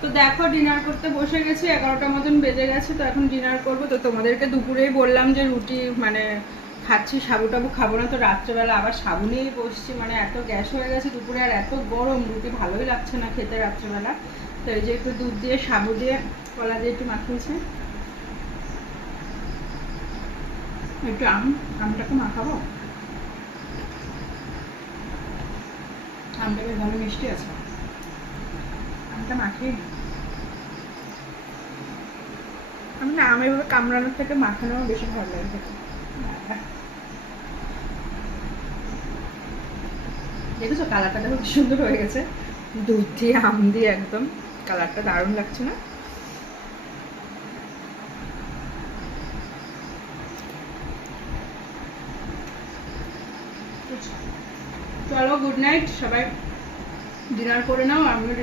তো দেখো ডিনার করতে বসে গেছি, 11টার মতন বেজে গেছে। তো এখন ডিনার করবো। তো তোমাদেরকে দুপুরেই বললাম যে রুটি মানে খাচ্ছি, সাবু টাবু খাবো না। তো রাত্রেবেলা আবার সাবু নিয়েই বসছি, মানে এত গ্যাস হয়ে গেছে দুপুরে, আর এত গরম, রুটি ভালোই লাগছে না খেতে রাত্রেবেলা। তো এই যে একটু দুধ দিয়ে সাবু দিয়ে কলা দিয়ে একটু মাখিয়েছে, একটু আমটাকে মাখাবো। আমটা বেশ ভালো মিষ্টি আছে, আমটা মাখিয়ে নিই। আমি না আম এভাবে কামড়ানোর থেকে মাখানো বেশি ভালো লাগে খেতে। দেখেছো কালারটা দেখো কি সুন্দর হয়ে গেছে, দুধ দিয়ে আম দিয়ে একদম কালারটা দারুণ লাগছে না? চলো গুড নাইট, সবাই ডিনার করে নাও, আমিও